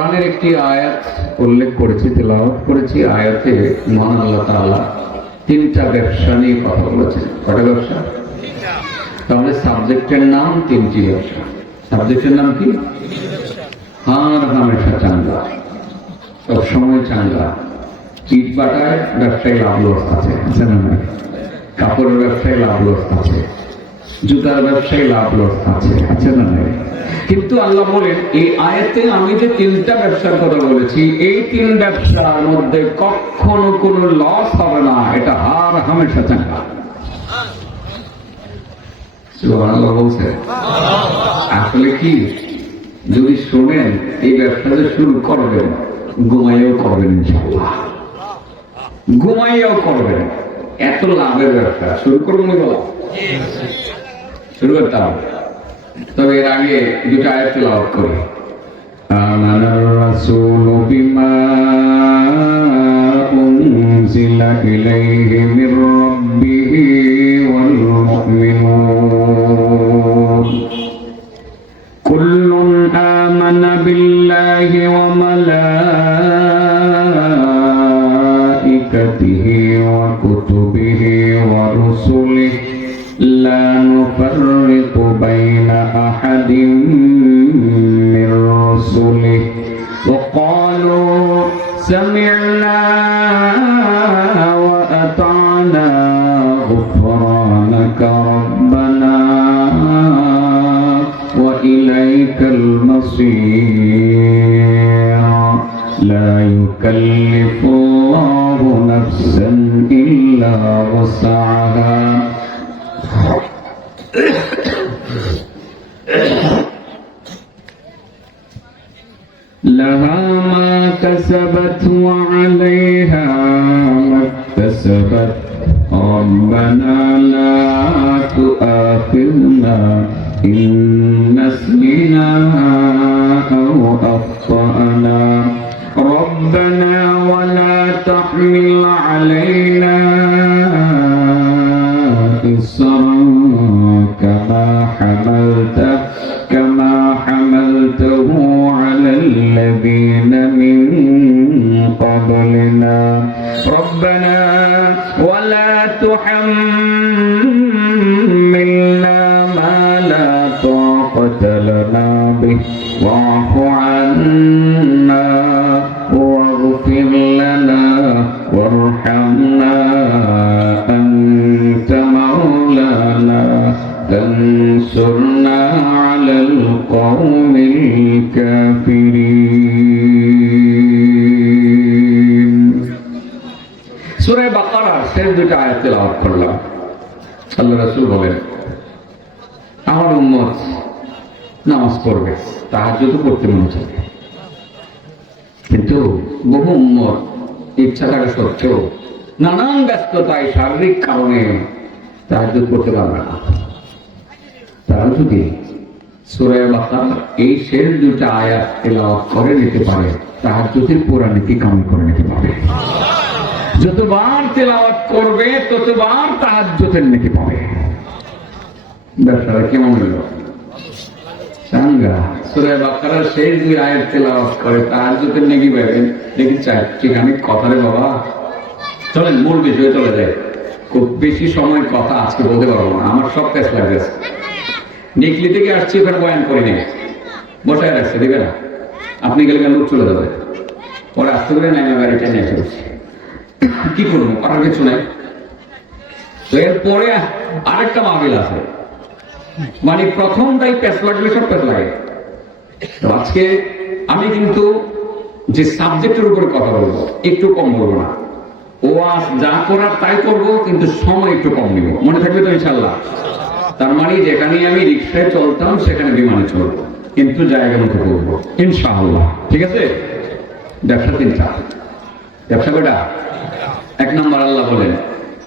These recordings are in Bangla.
কোরআনের একটি আয়াত উল্লেখ করেছি, তেলাওয়াত করেছি। আয়াতে মহান আল্লাহ তাআলা তিনটা ব্যবসা নিয়ে কথা বলেছেন। কটা ব্যবসা? তাহলে সাবজেক্টের নাম তিনটি ব্যবসা। সাবজেক্টের নাম কি? হার হামেশা চাঙ্গা, সবসময় চাঙ্গা। ইট বাটায় ব্যবসায়ী লাভ লস আছে, আছে না? কাপড়ের ব্যবসায়ী লাভ লস আছে, জুতার ব্যবসায়ী লাভ লস আছে, আছে না? কিন্তু আল্লাহ বলেন এই আয়াতে আমি যে তিনটা ব্যবসার কথা বলেছি, এই তিন ব্যবসার মধ্যে কখনো কোনো লস হবে না। এটা হার হামেশা চাঙ্গা। সুবহানাল্লাহ বলছে। আসলে কি, যদি শুনেন এই ব্যবসা যে শুরু করবেন, ঘুমাইয়াও করবেন, ইনশাআল্লাহ ঘুমাইয়াও করবেন। এত লাভের ব্যবসা শুরু করবেন, শুরু করতে হবে। তবে এর আগে দুটো আয়াত তেলাওয়াত করি। আমানার রাসূলু বিমা উনজিলা ইলাইহি মির রাব্বিহি ওয়াল মুমিনুন কুল্লুন আমানা বিল্লাহি ওয়া মালাইকাতিহি ওয়া কুতুবিহি ওয়া রুসুলিহি لا نفرق بين أحد من رسله وقالوا سمعنا وأطعنا غفرانك ربنا وإليك المصير لا يكلف الله نفسا إلا وسعها لها ما كسبت وعليها ما اكتسبت ربنا لا تؤاخذنا إن نسينا أو أخطأنا ربنا ولا تحمل علينا إصرا كما حملته على الذين من قبلنا ربنا ولا تحملنا ما لا طاقة لنا به واعف عنا واغفر لنا وارحمنا أنت مولانا انصرنا على القوم الكافرين সূরা বাকারার শেষ দুটো আয়াত তেলাওয়াত করলাম। আল্লাহ রাসূল বলেন আমার উম্মত নামাজ পড়বে, তাহাজ্জুদ পড়তে মনে চাবে, কিন্তু বহু উম্মত ইচ্ছা থাকা সত্ত্বেও নানান ব্যস্ততায় শারীরিক কারণে তাহাজ্জুদ করতে পারবে না। তারা যদি সূরা বাকারা এই শেষ দুটো আয়াত তেলাওয়াত করে নিতে পারে, তাহাজ্জুদের পুরা নীতি কামল করে নিতে পারে। যতবার তেলাওয়াত করবে ততবার তাহাজ্জুদের নীতি পাবে। ব্যবসাটা কেমন হলো? চাঙ্গা। সূরা বাকারার শেষ দুই আয়াত তেলাওয়াত করে তাহাজ্জুদের নেকি পাবেন। দেখি চারটিখানি কথা রে বাবা, চলেন মূল বিষয়ে চলে যায়। খুব বেশি সময় কথা আজকে বলতে পারবো না, আমার সব কাজ লাগছে। নিকলি থেকে আসছি, ওখানে বয়ান করে নিয়ে বসায় রাখছে, দেখবে না আপনি গেলে লোক চলে যাবে। পরে আসতে করে নাইমা গাড়িটা নিয়ে ফেলছি, কি করবো, করার কিছু নাই। এরপরে আরেকটা মাহফিল আছে, মানে প্রথমটাই পেস লাগলে সব পেস লাগে। তো আজকে আমি কিন্তু যে সাবজেক্টের উপরে কথা বলবো একটু কম বলবো না, ওয়াজ যা করার তাই করবো, কিন্তু সময় একটু কম নিব। মনে থাকবে তো ইনশাআল্লাহ? তার মানে যেখানে আমি রিক্সায় চলতাম সেখানে বিমানে চলবো, কিন্তু জায়গা মতো করবো ইনশাআল্লাহ। ঠিক আছে? ব্যবসা তিনটা। ব্যবসা কয়টা? এক নম্বর আল্লাহ বলেন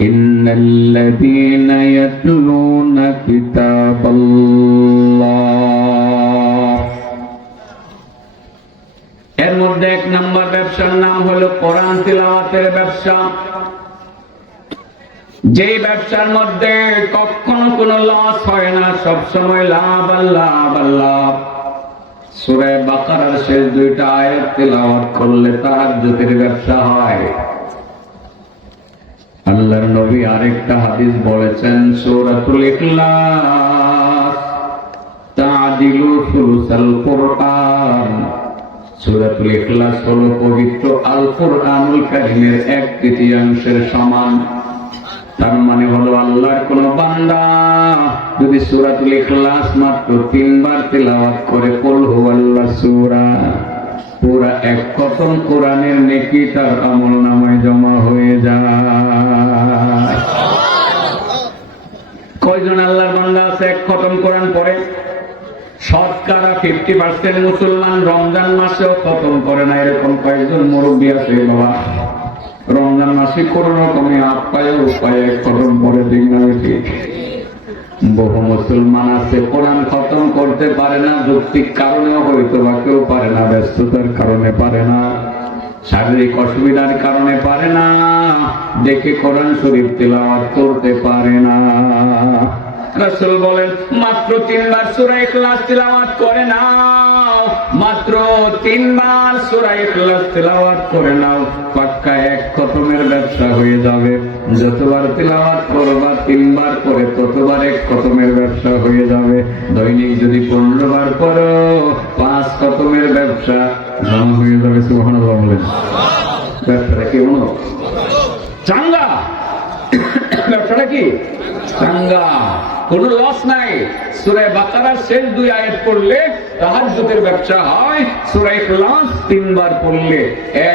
ইন্নাল্লাযীনা ইয়াতলুনা কিতাবাল্লাহ, এর মধ্যে এক নম্বর ব্যবসার নাম হলো কোরআন তিলাওয়াতের ব্যবসা। যে ব্যবসার মধ্যে কখনো কোনো লস হয় না, সবসময় লাভ আর লাভ আর লাভ। সূরা বাকারার শেষ দুইটা আয়াত তেলাওয়াত করলে তাহাজ্জুদের ব্যবসা হয়। আল্লাহর নবী আরেকটা হাদিস বলেছেন, সূরাতুল ইখলাস তা'দিলু সুলুসাল কুরআন। সূরাতুল ইখলাস হলো পবিত্র আল কুরআনুল কারীমের 1/3 সমান। তার মানে হলো আল্লাহর কোন বান্দা যদি সূরাতুল ইখলাস মাত্র 3 বার তেলাওয়াত করে, কুল হুয়াল্লাহ সূরা, পুরা 1 খতম কোরআনের নেকি তার আমলনামায় জমা হয়ে যায়। কয়জন আল্লাহর বান্দা আছে 1 খতম কোরআন পড়ে? শতকরা 50% মুসলমান রমজান মাসেও খতম করে না। এরকম কয়েকজন মুরব্বী আছে বাবা, রমজান মাসে কোন রকমে আপ্যায় উপায়ে খতম করে দিন না। ঠিক বহু মুসলমান আছে কোরআন খতম করতে পারে না, যৌক্তিক কারণেও হয়তো বা কেউ পারে না, ব্যস্ততার কারণে পারে না, শারীরিক অসুবিধার কারণে পারে না, দেখে কোরআন শরীফ তেলাওয়াত করতে পারে না। রাসূল বলেন মাত্র 3 বার সূরা ইখলাস তেলাওয়াত করে নাও, মাত্র 3 বার সূরা ইখলাস তেলাওয়াত করে নাও, পাক্কা 1 খতমের ব্যবসা হয়ে যাবে। যতবার তেলাওয়াত করবা 3 বার করে ততবার 1 খতমের ব্যবসা হয়ে যাবে। দৈনিক যদি 15 বার করো 5 খতমের ব্যবসা জমা হয়ে যাবে। সুবহানাল্লাহ বলেন। ব্যবসাটা কি হলো? চাঙ্গা। ব্যবসাটা কি চাঙ্গা, কোনো লস নাই। সূরা বাকারার শেষ 2 আয়াত পড়লে তাহাজ্জুদের ব্যবসা হয়, সূরা ইখলাস 3 বার পড়লে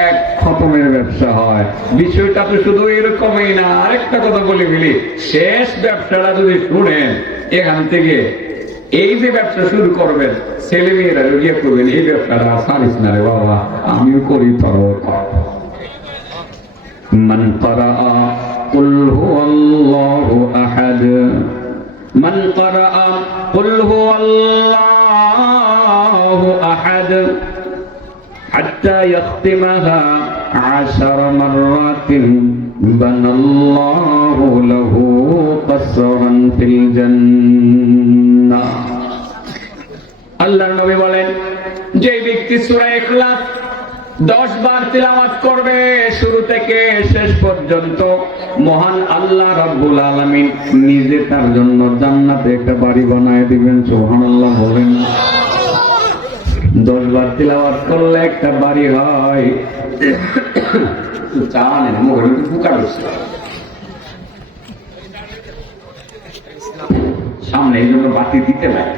1 খতমের ব্যবসা হয়। বিষয়টা তো শুধু এরকমই না, আরেকটা কথা বলে ফেলি, শেষ ব্যবসাটা যদি শুনেন এখান থেকে, এই যে ব্যবসা শুরু করবেন ছেলে মেয়েরা গিয়ে করবেন, এই ব্যবসাটা সারিস না রে বাবা, আমিও করি তোর। মান ক্বারা কুল হুয়াল্লাহু আহাদ, মান ক্বারা কুল হুয়াল্লাহু আহাদ হাত্তা ইয়াখতিমাহা 10 মাররাতিন বানাল্লাহু লাহু কসরান ফিল জান্নাহ। আল্লাহর নবী বলেন, যে ব্যক্তি সূরা ইখলাস 10 বার তিলাওয়াত করবে শুরু থেকে শেষ পর্যন্ত, মহান আল্লাহ রাব্বুল আলামিন নিজে তার জন্য জান্নাতে একটা বাড়ি বানায় দিবেন। সুবহানাল্লাহ বলেন। 10 বার তিলাওয়াত করলে একটা বাড়ি হয়। চালানের মুখে ফুকা দিচ্ছে সামনে, এই জন্য বাতি দিতে নাই।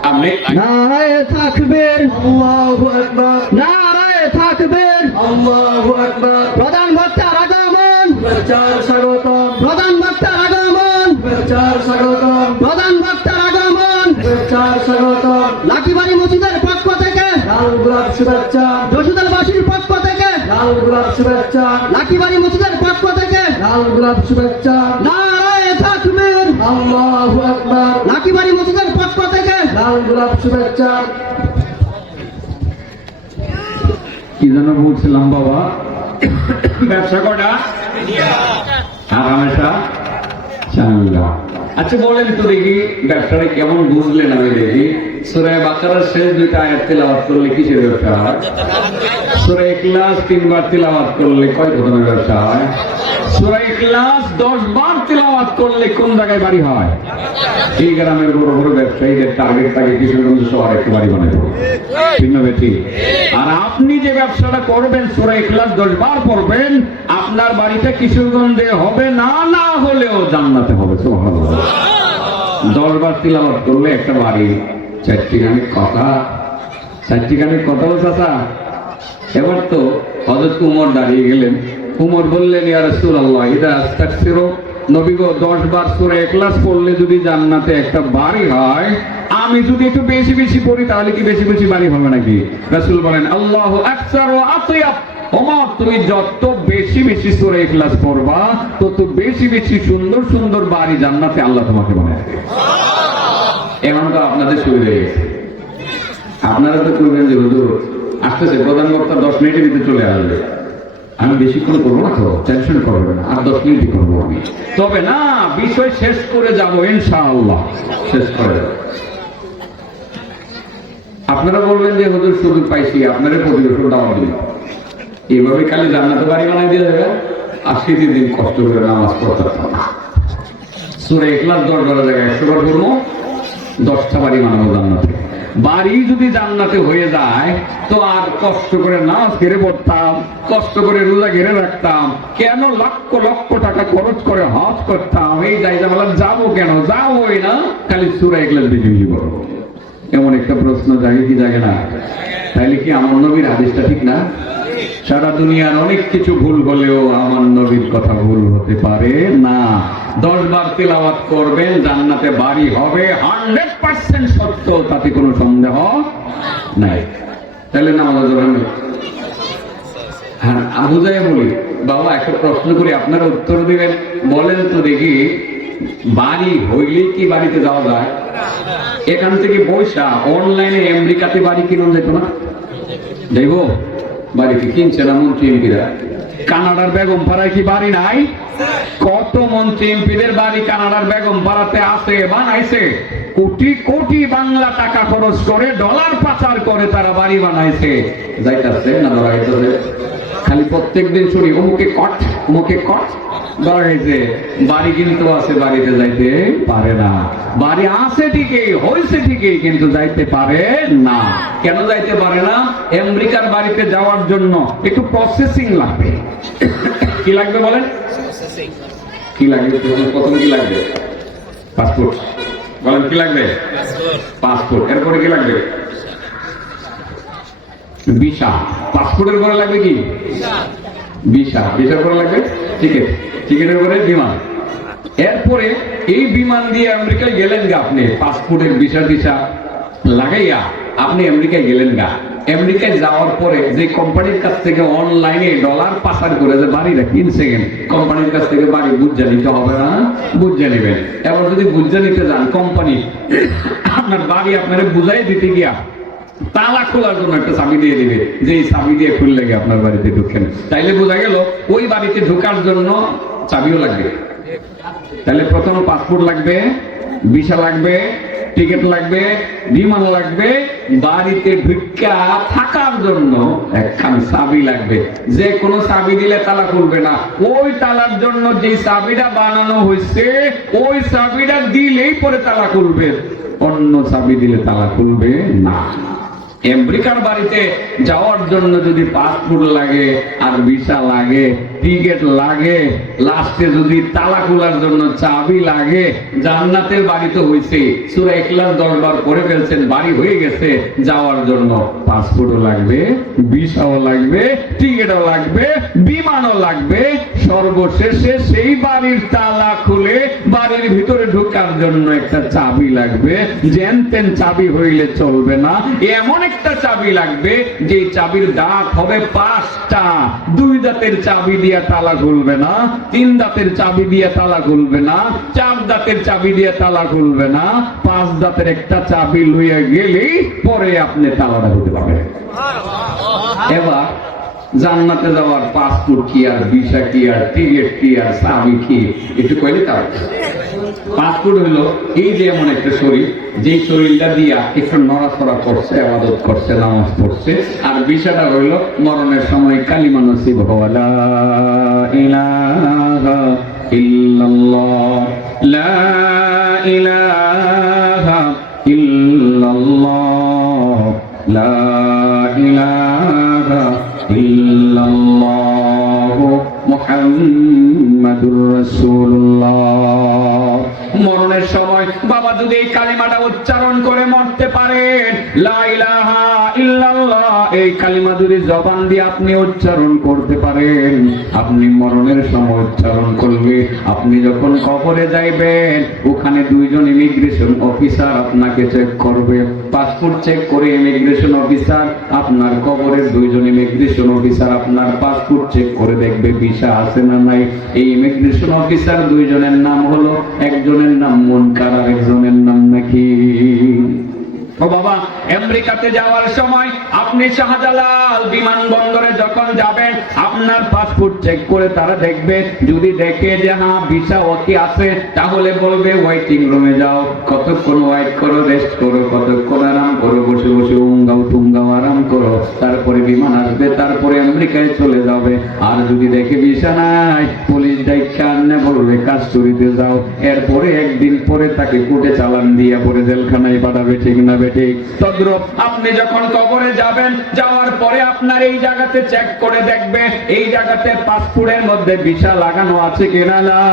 সামনে নারায়ে তাকবীর, আল্লাহু আকবার, নারায়ে তাকবীর, আল্লাহু আকবার। প্রধান বক্তার আগমন, প্রচার স্বাগতম। প্রধান বক্তার আগমন, প্রচার স্বাগতম। প্রধান বক্তার আগমন, প্রচার স্বাগতম। লাঠিবাড়ি মসজিদের পক্ষ থেকে লাল গোলাপ শুভেচ্ছা। রশিদালবাসীর পক্ষ থেকে লাল গোলাপ শুভেচ্ছা। লাঠিবাড়ি মসজিদের পক্ষ থেকে লাল গোলাপ শুভেচ্ছা। নারায়ে তাকবীর, আল্লাহু আকবার। লাঠিবাড়ি মসজিদের পক্ষ থেকে লাল গোলাপ শুভেচ্ছা। কি যেন বলছিলাম বাবা, ব্যবসা কটা হারামেশা চাঙ্গা। আচ্ছা বলেন তো দেখি ব্যবসাটা কেমন বুঝলেন? আমি দেখি সূরা বাকারার শেষ 2 আয়াত তেলাওয়াত করলে কিসের ব্যবসা হয়? সূরা ইখলাস 3 বার তেলাওয়াত করলে কয় খতমের ব্যবসা হয়? সূরা ইখলাস 10 বার তেলাওয়াত করলে কোন জায়গায় বাড়ি হয়? এই গ্রামের বড় বড় ব্যবসায়ীদের টার্গেট থাকে কিশোরগঞ্জ শহরে একটু বাড়ি বানাবো, ভিন্ন ব্যক্তি। আর আপনি যে ব্যবসাটা করবেন সূরা ইখলাস 10 বার পড়বেন, আপনার বাড়িটা কিশোরগঞ্জে হবে না, না হলেও জান্নাতে হবে। সুবহানাল্লাহ। 10 বার তিলাওয়াত করলে একটা বাড়ি। 4টি গানের কথা, 4টি গানের কথা বলছে। এবার তো হযরত উমর দাঁড়িয়ে গেলেন। উমর বললেন, ইয়া রাসূলুল্লাহ ইদা আস্তাগফিরু, নবী গো 10 বার সূরা ইখলাস পড়লে যদি জান্নাতে একটা বাড়ি হয়, আমি যদি একটু বেশি বেশি পড়ি তাহলে কি বেশি বেশি বাড়ি হবে নাকি? রাসূল বলেন, আল্লাহু আকবার ওয়া আতিয়াব। ওমর, তুমি যত বেশি বেশি সূরা ইখলাস পড়বা তত বেশি বেশি সুন্দর সুন্দর বাড়ি জান্নাতে আল্লাহ তোমাকে বানায় দেবে। এমন তো আপনাদের শুরু হয়ে গেছে। আপনারা তো করবেন যে হুজুর আসতেছে, প্রধান বক্তা 10 মিনিটের ভিতরে চলে আসবে, আমি বেশিক্ষণ করবো না, তো টেনশন করবে না, আর 10 মিনিটই করবো আমি। তবে না, বিষয় শেষ করে যাবো ইনশাআল্লাহ, শেষ করে যাবো। আপনারা বলবেন যে হুজুর সুযোগ পাইছি, আপনারা প্রতি বছর দাওয়াত দিন, এইভাবে খালি জান্নাতে বাড়ি বানাই দিয়ে যাবে আর শীতের দিন কষ্ট করে নামাজ পড়তে পারতাম না। সূরা ইখলাস 10 জায়গায় 100 বার পড়বো, 10টা বাড়ি বানাবো জান্নাতে। বাড়ি যদি জান্নাতে হয়ে যায় তো আর কষ্ট করে নামাজ ঘিরে পড়তাম, কষ্ট করে রোজা ঘিরে রাখতাম কেন, লক্ষ লক্ষ টাকা খরচ করে হজ করতাম, এই জায়গা বলার যাবো কেন, যাবোই না, খালি সূরা ইখলাস বিজয়ী করবো। এমন একটা প্রশ্ন জাগে কি জাগে না? তাইলে কি আমার নবীর হাদিসটা ঠিক না? সারা দুনিয়ার অনেক কিছু ভুল হলেও আমার নবীর কথা ভুল হতে পারে না। 10 বার তেলাওয়াত করবেন, জান্নাতে বাড়ি হবে 100% সত্য, তাতে কোনো সন্দেহ নাই। তাহলে নামাজ জোরান। হ্যাঁ, বুঝাই বলি বাবা, একটা প্রশ্ন করি, আপনারা উত্তর দিবেন। বলেন তো দেখি, বাড়ি হইলে কি বাড়িতে যাওয়া যায়? এখান থেকে পয়সা অনলাইনে আমেরিকাতে বাড়ি কিনুন যেত না? দেখবো বাড়িতে কিনছে না মন্ত্রী এমপিরা। কানাডার বেগম পাড়ায় কি বাড়ি নাই? কত মন্ত্রী এমপিদের বাড়ি কানাডার বেগম পাড়াতে আছে, বানাইছে। কোটি কোটি বাংলা টাকা খরচ করে, ডলার পাচার করে তারা বাড়ি বানাইছে। যাইতেছে না ধরাইতেছে, খালি প্রত্যেক দিন শুনি অমুকে কট অমুকে কট ধরাইছে। বাড়ি কিন্তু আছে, বাড়িতে যাইতে পারে না। বাড়ি আছে ঠিকই, হয়েছে ঠিকই, কিন্তু যাইতে পারে না। কেন যাইতে পারে না? আমেরিকার বাড়িতে যাওয়ার জন্য একটু প্রসেসিং লাগবে। কি লাগবে বলেন? কি লাগবে? প্রথম কি লাগবে? পাসপোর্ট। বলেন কি লাগবে? পাসপোর্ট। এরপরে কি লাগবে? ভিসা। পাসপোর্টের পরে লাগবে কি? ভিসা। ভিসার পরে লাগবে টিকিট। টিকিটের পরে বিমান। এরপরে এই বিমান দিয়ে আমেরিকায় গেলেন গা, আপনি পাসপোর্টের ভিসা টিসা লাগাইয়া আপনি আমেরিকায় গেলেন গা। আমেরিকায় যাওয়ার পরে যে কোম্পানির কাছ থেকে অনলাইনে ডলার পাচার করে যে বাড়িটা কিনছেন, কোম্পানির কাছ থেকে বাড়ি বুঝে নিতে হবে না? বুঝে নেবেন। এবার যদি বুঝে নিতে যান, কোম্পানি আপনার বাড়ি আপনারা বুঝাই দিতে গিয়া তালা খোলার জন্য একটা চাবি দিয়ে দিবে, যে এই চাবি দিয়ে খুললে গিয়ে আপনার বাড়িতে ঢুকেন। তাইলে বোঝা গেল ওই বাড়িতে ঢোকার জন্য চাবিও লাগবে। তাহলে প্রথম পাসপোর্ট লাগবে, ভিসা লাগবে, টিকিট লাগবে, বিমান লাগবে, বাড়িতে ঢুকা থাকার জন্য একখান চাবি লাগবে। যে কোনো চাবি দিলে তালা খুলবে না। ওই তালার জন্য যে চাবিটা বানানো হয়েছে ওই চাবিটা দিলেই পরে তালা খুলবে, অন্য চাবি দিলে তালা খুলবে না। আমেরিকার বাড়িতে যাওয়ার জন্য যদি পাসপোর্ট লাগে আর ভিসা লাগে, টিকিট লাগে, লাস্টে যদি তালা খোলার জন্য চাবি লাগে, জান্নাতের বাড়ি তো হয়েছে। সূরা ইখলাস 10 বার পড়ে ফেলছেন, বাড়ি হয়ে গেছে। যাওয়ার জন্য পাসপোর্টও লাগবে, ভিসাও লাগবে, টিকিটও লাগবে, বিমানও লাগবে। সর্বশেষে সেই বাড়ির তালা খুলে বাড়ির ভিতরে ঢোকার জন্য একটা চাবি লাগবে। যেন তেন চাবি হইলে চলবে না, এমন একটা চাবি লাগবে যে চাবির দাঁত হবে 5টা। 2 দাঁতের চাবি দিয়ে তালা খুলবে না, 3 দাঁতের চাবি দিয়ে তালা খুলবে না, 4 দাঁতের চাবি দিয়ে তালা খুলবে না, 5 দাঁতের একটা চাবি লইয়া গেলেই পরে আপনি তালাটা হতে পারবেন। এবার জান্নাতে যাওয়ার পাসপোর্ট কি আর ভিসা কি আর টিকিট কি আর চাবি কি একটু কইলে তার। পাসপোর্ট হলো এই যে এমন একটা শরীর, যে শরীরটা দিয়া একটু নড়াচড়া করছে, ইবাদত করছে, নামাজ পড়ছে। আর ভিসাটা হইলো মরণের সময় কালিমা নসিব হওয়া, লা ইলাহা ইল্লাল্লাহ, লা ইলাহা ইল্লাল্লাহ, লা ইলাহা ইল্লাল্লাহ মুহাম্মাদুর রাসূলুল্লাহ। মরণের সময় বাবা যদি এই কালিমাটা উচ্চারণ করে মরতে পারেন, লা ইলাহা ইল্লাল্লাহ, এই কালিমা যদি জবান দিয়ে আপনি উচ্চারণ করতে পারেন, আপনি মরণের সময় উচ্চারণ করলে আপনি যখন কবরে যাইবেন, ওখানে 2 জন ইমিগ্রেশন অফিসার আপনাকে চেক করবে। পাসপোর্ট চেক করে ইমিগ্রেশন অফিসার আপনার কবরের 2 জন ইমিগ্রেশন অফিসার আপনার পাসপোর্ট চেক করে দেখবে ভিসা আছে না নাই। এই ইমিগ্রেশন অফিসার 2 জনের নাম হলো, একজনের নাম মুনকার আর একজনের নাম নাকি। ও বাবা, আমেরিকাতে যাওয়ার সময় আপনি শাহজালাল বিমানবন্দরে যখন যাবেন, আপনার পাসপোর্ট চেক করে তারা দেখবে, যদি দেখে যে হ্যাঁ ভিসা ওকে আছে, তাহলে বলবে ওয়েটিং রুমে যাও, কতক্ষণ ওয়েট করো, রেস্ট করো, কতক্ষণ আরাম করো, বসে বসে উঙ্গাও তুঙ্গাও আরাম করো, তারপরে বিমান আসবে, তারপরে আমেরিকায় চলে যাবে। আর যদি দেখে ভিসা নাই, পুলিশ দেখা আনলে বলবে কাস্টডিতে যাও, এরপরে একদিন পরে তাকে কোর্টে চালান দিয়ে পরে জেলখানায় পাঠাবে। ঠিক না বেঠিক? তদ্রূপ আপনি যখন কবরে যাবেন, যাওয়ার পরে আপনার এই জায়গাতে চেক করে দেখবে এই জায়গাতে পাসপোর্টের মধ্যে ভিসা লাগানো আছে কিনা, লা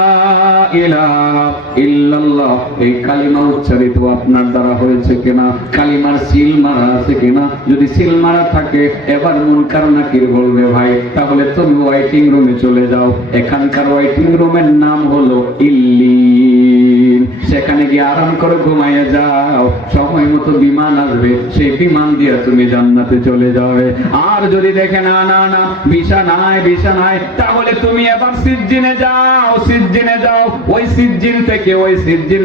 ইলাহা ইল্লাল্লাহ এই কালিমা উচ্চারিত আপনার দ্বারা হয়েছে কিনা, কালিমার সিল মারা আছে কিনা। যদি সিল মারা থাকে, এবার মুনকার নাকির বলবে ভাই তাহলে তুমি ওয়েটিং রুমে চলে যাও। এখানকার ওয়েটিং রুমের নাম হলো ইল্লিন, সেখানে গিয়ে আরাম করে ঘুমাইয়া যাও, সময় মতো বিমান আসবে, সেই বিমান দিয়ে তুমি জান্নাতে চলে যাবে। আর যদি দেখে না না না ভিসা নাই, ভিসা নাই, তাহলে তুমি এবার সিজ্জিনে যাও, সিজ্জিনে যাও। ওই সিজ্জিন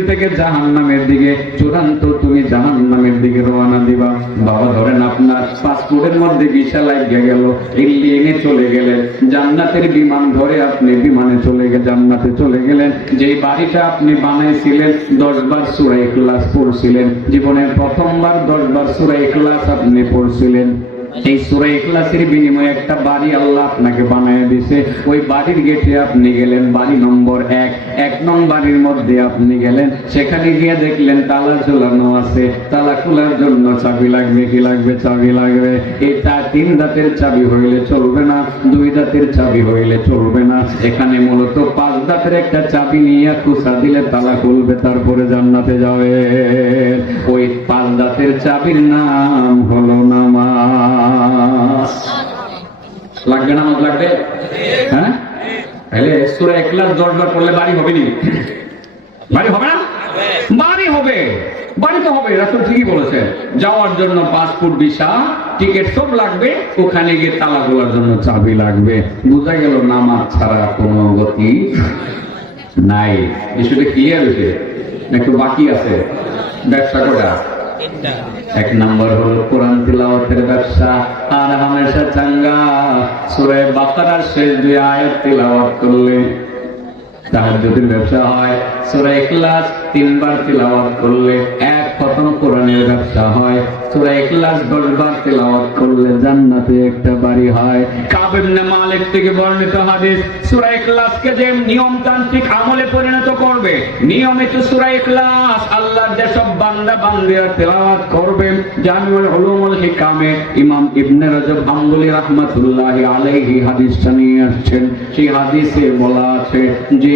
থেকে জাহান্নামের দিকে, চূড়ান্ত তুমি জাহান্নামের দিকে রওনা দিবা। বাবা ধরেন আপনার পাসপোর্টের মধ্যে ভিসা লাগিয়ে গেল, ইল্লিনে চলে গেলেন, জান্নাতের বিমান ধরে আপনি বিমানে চলে গেলেন, জান্নাতে চলে গেলেন। যেই বাড়িটা আপনি বানাইছিলেন, 10 বার সূরা ইখলাস পড়ছিলেন, জীবনের প্রথমবার 10 বার সূরা ইখলাস আপনি পড়ছিলেন, এই সূরা ইখলাসের বিনিময়ে একটা বাড়ি আল্লাহ আপনাকে বানায় দিয়েছে। ওই বাড়ির গেটে আপনি গেলেন, বাড়ি নম্বর 1 নং বাড়ির মধ্যে আপনি গেলেন, সেখানে গিয়ে দেখলেন তালা ঝুলানো আছে। তালা খোলার জন্য চাবি লাগবে, কি লাগবে? চাবি লাগবে। এটা 3 দাঁতের চাবি হইলে চলবে না, 2 দাঁতের চাবি হইলে চলবে না। এখানে মূলত 5 দাঁতের একটা চাবি নিয়ে কুচা দিলে তালা খুলবে, তারপরে জান্নাতে যাবে। ওই 5 দাঁতের চাবির নাম হলো নামাজ। লাগবে নামাজ? লাগবে? হ্যাঁ, তাহলে সূরা ইখলাস 10 বার পড়লে বাড়ি হবে নি? বাড়ি হবে না? বাড়ি হবে, বাড়ি তো হবে। রাসূল ঠিকই বলেছেন, যাওয়ার জন্য পাসপোর্ট, ভিসা, টিকিট সব লাগবে, ওখানে গিয়ে তালা খোলার জন্য চাবি লাগবে। বোঝা গেল নামাজ ছাড়া কোনো গতি নাই। বিষয়টা ক্লিয়ার হয়েছে? একটু বাকি আছে। ব্যবসা করা 1 নম্বর হলো কোরআন তিলাওয়াতের ব্যবসা। আর হামেশা চাঙ্গা সূরা বাকারার শেষ 2 আয়াত তিলাওয়াত করলে তাহাজ্জুদের ব্যবসা হয়। সূরা ইখলাস 3 বার তিলাওয়াত করলে 1 খতম কোরআনের ব্যবসা হয়। সূরা ইখলাস 10 বার তিলাওয়াত করলে জান্নাতে একটা বাড়ি হয়। কাব ইবনে মালিক থেকে বর্ণিত হাদিস, সূরা ইখলাসকে যে নিয়মতান্ত্রিক আমলে পরিণত করবে, নিয়মিত সূরা ইখলাস আল্লাহর যেসব বান্দা বান্দিরা তিলাওয়াত করবে, জামিউল উলুমুল হিকামে ইমাম ইবনে রজব হাম্বলি রাহমাতুল্লাহি আলাইহি হাদিসটা নিয়ে আসছেন। সেই হাদিসে বলা আছে, যে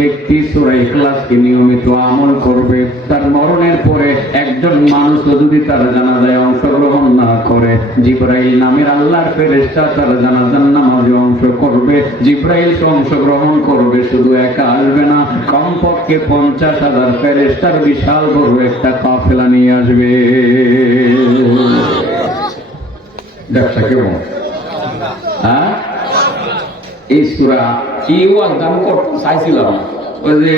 ব্যক্তি সূরা ইখলাসকে নিয়মিত আমল করবে, তার মরণের পরে একজন মানুষ যদি তার জানাজায় অংশগ্রহণ না করে, জিবরাইল নামের আল্লাহর ফেরেশতা তার জানাজার নামাজে অংশ করবে। জিবরাইল অংশগ্রহণ করবে, শুধু একা আসবে না, কমপক্ষে 50,000 ফেরেশতার বিশাল বড় একটা কাফেলা নিয়ে আসবে। ব্যবসা কেমন? হ্যাঁ, এই সূরা কি ওয়াজ দাম করতে চাইছিলাম, ওই যে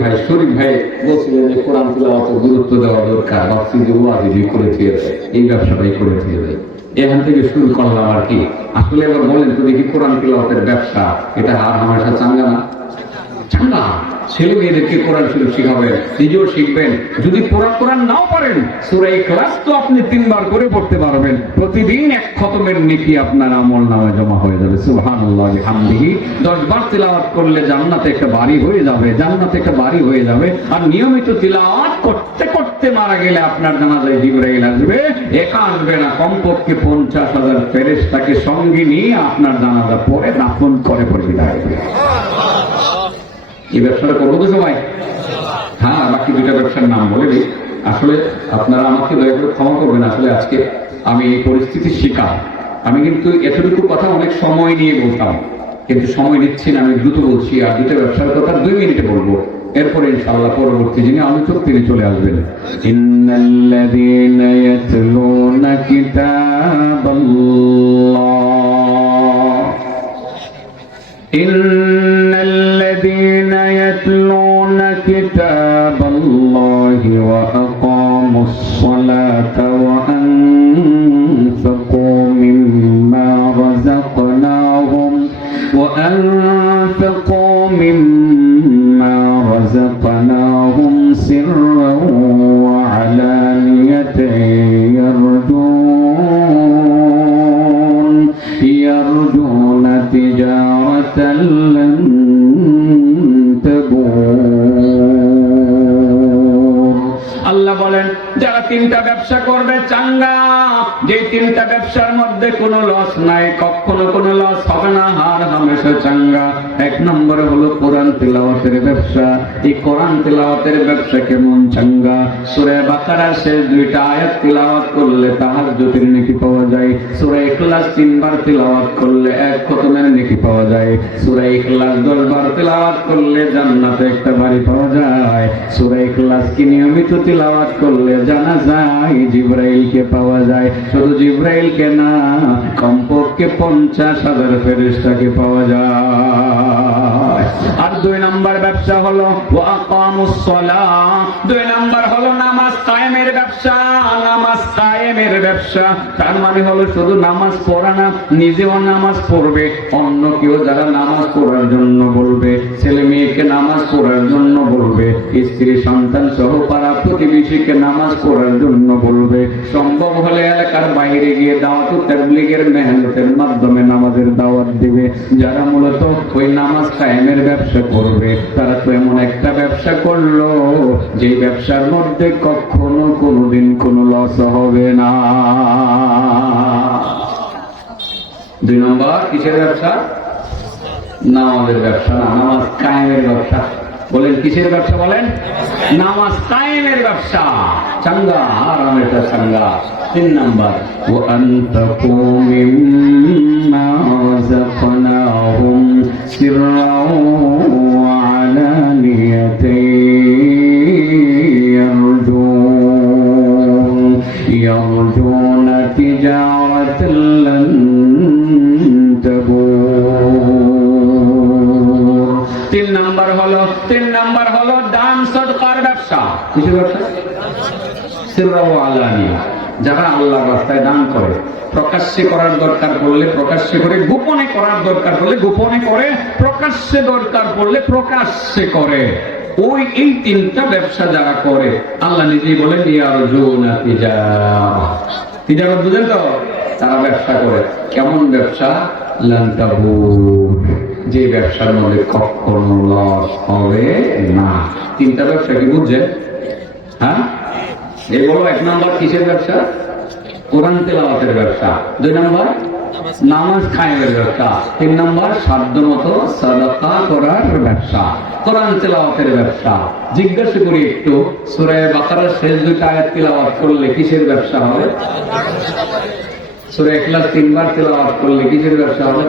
ভাই শরীফ ভাই বলছিলেন যে কোরআন তিলাওয়াতের গুরুত্ব দেওয়া দরকার, ভাবছি যে ওয়াজ করে দিয়েছে, এই ব্যবসাটাই করে দিয়েছে। এখান থেকে শুরু করলাম আর কি। আসলে এবার বলেন তো দেখি, কোরআন তিলাওয়াতের ব্যবসা এটা আর হামেশা চাঙ্গা না? চাঙ্গা। ছেলে মেয়েদেরকে কোরআন শরীফ শিখাবেন, নিজেও শিখবেন। যদি কোরআন নাও পারেন, সূরা ইখলাস তো আপনি 3 বার করে পড়তে পারবেন। প্রতিদিন 1 খতমের নেকি আপনার আমল নামায় জমা হয়ে যাবে। সুবহানাল্লাহ বিহামদিহি। 10 বার তিলাওয়াত করলে জান্নাতে একটা বাড়ি হয়ে যাবে, জান্নাতে একটা বাড়ি হয়ে যাবে। আর নিয়মিত তিলাওয়াত করতে করতে মারা গেলে আপনার জানাজায় জিবরাইল আসবে, একা আসবে না, কমপক্ষে 50,000 ফেরেশতাকে সঙ্গে নিয়ে আপনার জানাজা পড়ে দাফন করে বিদায় হবে। এই ব্যবসাটা করবো তো সবাই? হ্যাঁ, বাকি 2টা ব্যবসার নাম বলে দিই। আসলে আপনারা আমাকে দয়া করে ক্ষমা করবেন, আসলে আজকে আমি এই পরিস্থিতির শিকার। আমি কিন্তু এতটুকু কথা অনেক সময় নিয়ে বলতাম, কিন্তু সময় নিচ্ছি না, আমি দ্রুত বলছি। আর 2টা ব্যবসার কথা 2 মিনিটে বলবো, এরপরে ইনশাআল্লাহ পরবর্তী যিনি আলোচক তিনি চলে আসবেন। ইন্নাল্লাযীনা ইয়াতলুনা কিতাবাল্লাহ, ইন্নাল্লাযীনা ইয়াতলুনা কিতাবাল্লাহি ওয়া আকামুস لن تبور আল্লাহ বলেন যারা তিনটা ব্যবসা করবে চাঙ্গা, যে তিনটা ব্যবসার মধ্যে কোনো লস নাই, কখনো কোনো লস হবে না, হার হামেশা চাঙ্গা। এক নম্বরে হলো কোরআন তিলাওয়াতের ব্যবসা। এই কোরআন তিলাওয়াতের ব্যবসা কেমন চাঙ্গা? সূরা বাকারার শেষ দুইটা আয়াত তিলাওয়াত করলে তাহাজ্জুদের নেকি পাওয়া যায়। সূরা ইখলাস 3 বার তিলাওয়াত করলে 1 খতমের নেকি পাওয়া যায়। সূরা ইখলাস 10 বার তিলাওয়াত করলে জান্নাতে একটা বাড়ি পাওয়া যায়। সূরা ইখলাস কি নিয়মিত তিলাওয়াত করলে জানা যায় জিবরাইলকে পাওয়া যায়। শুধু জিবরাইলকে না, কমপক্ষে 50,000 ফেরেশতাকে পাওয়া যায়। আর 2 নম্বর ব্যবসা হলো ওয়া আকামুস সালাহ। 2 নম্বর হলো নামাজ কায়েমের ব্যবসা। নামাজ কায়েমের ব্যবসা তার মানে হলো শুধু নামাজ পড়া না, নিজেও নামাজ পড়বে, অন্য কেউ যারা নামাজ পড়ার জন্য বলবে, ছেলে মেয়েকে নামাজ পড়ার জন্য বলবে, স্ত্রী সন্তান সহ পাড়া প্রতিবেশীকে নামাজ পড়ার জন্য বলবে, সম্ভব হলে এলাকার বাইরে গিয়ে দাওয়াত তাবলীগের মেহনতের মাধ্যমে নামাজের দাওয়াত দিবে। যারা মূলত ওই নামাজ কায়েমের ব্যবসা করবে, তারা তো এমন একটা ব্যবসা করলো যে ব্যবসার মধ্যে কখনো কোনোদিন কোনো লস হবে না। 2 নম্বর কিসের ব্যবসা? নামাজের ব্যবসা না, নামাজ কায়েমের ব্যবসা। বলেন কিসের ব্যবসা? বলেন নামাজ কায়েমের ব্যবসা। চাঙ্গা আর এটা চাঙ্গা। 3 নম্বর ওয়া আনতাকু মিম্মা রাযাকনাহুম সিররাও ওয়া আলানিয়াতান ইয়ারজুনা তিজারাতান লান তাবুর। 3 নম্বর হলো দান সদকার ব্যবসা। কিসের ব্যবসা? সিররা ওয়া আলানিয়া। যারা আল্লাহর রাস্তায় দান করে, প্রকাশ্যে করার দরকার পড়লে প্রকাশ্যে করে, গোপনে করার দরকার পড়লে গোপনে করে, প্রকাশ্যে দরকার পড়লে প্রকাশ্যে করে। এই 3টা ব্যবসা যারা করে, আল্লাহ নিজেই বলেন ইয়ারজুনা তিজারাত। তিজারত বুঝেন তো? তারা ব্যবসা করে। কেমন ব্যবসা? লান তাবুর, যে ব্যবসার মধ্যে কখনো লস হবে না। 3টা ব্যবসা কি বুঝছেন? হ্যাঁ, এই বলো 1 নম্বর কিসের ব্যবসা? কোরআন তিলাওয়াতের ব্যবসা। 2 নম্বর নামাজ কায়েমের ব্যবসা। 3 নম্বর সাধ্যমতো সাদাকা করার ব্যবসা, কোরআন তিলাওয়াতের ব্যবসা। জিজ্ঞাসা করি একটু, সূরা বাকারার শেষ 2টা আয়াত তিলাওয়াত করলে কিসের ব্যবসা হবে? সূরা ইখলাস 3 বার তিলাওয়াত করলে কিসের ব্যবসা হবে?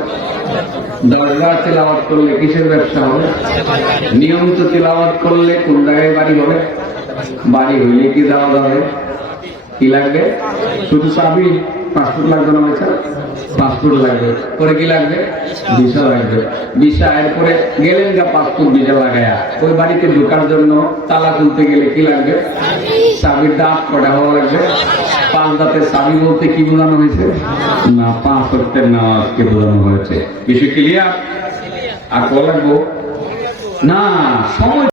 10 বার তিলাওয়াত করলে কিসের ব্যবসা হবে? নিয়মিত তিলাওয়াত করলে কোন জায়গায় বাড়ি হবে? বাড়ি হইলে কি যাওয়া যাবে? কি লাগবে? শুধু চাবি? পাসপোর্ট লাগবে না? পাসপোর্ট লাগবে। পরে কি লাগবে? ভিসা লাগবে। ভিসা এরপরে গেলেন গা পাসপোর্ট ভিসা লাগায়া, ওই বাড়িতে ঢোকার জন্য তালা খুলতে গেলে কি লাগবে? চাবির দাঁত কটা হওয়া লাগবে? 5 দাঁতের চাবি বলতে কি বোঝানো হয়েছে? না, 5 ওয়াক্তের নামাজকে বোঝানো হয়েছে। বিষয় ক্লিয়ার? আর কল লাগবো না, সময়